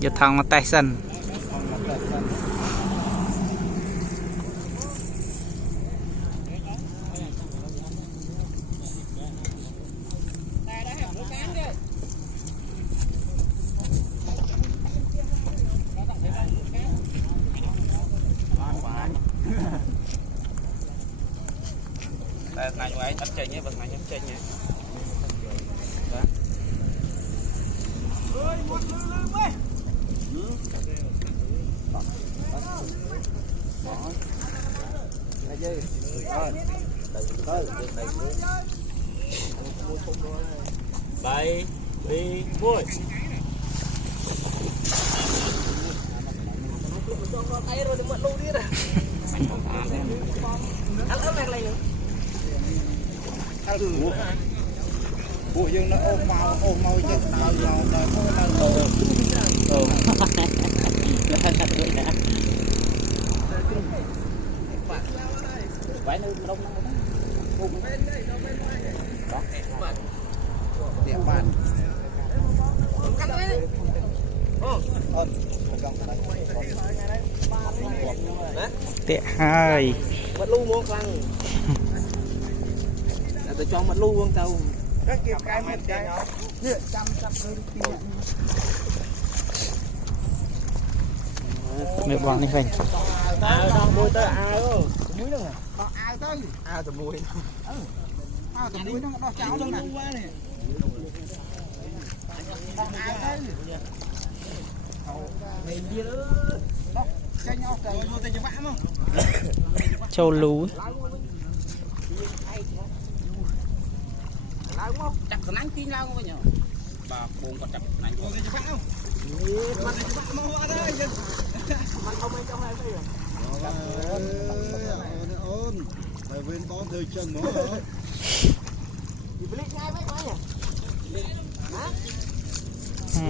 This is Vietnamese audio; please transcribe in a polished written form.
giờ thằng mà tay sân này ngoài đánh chơi nhé, bật này nhắm chơi nhé. Đây, đi vui. Tay rồi mất luôn đi rồi. Ăn ớt này này. bộ dương nó ôm mau chết nào đời có nào Phải nơi đông lắm đó. địa bàn tệ hai mất lu mua khăn là tôi cho mất lu luôn tao cái kịp cái một cái nhựa trăm mẹ bọn này phải đang môi tới ai ơi muối đâu ai tới từ môi từ muối nó đo cháo đâu nè ai tới này kia đó chơi nhau trời vô tay cho bạn không châu lú lao không chặt cái nắng kia lao không nhở bà buồn còn chặt này vô tay cho bạn không bạn cho bạn mau ở đâyมันเอาไม่เจ้าให้ไปเหรอ ôn phải bên con thời chân nó thì bị ngay mấy cái nhỉ hả ừ.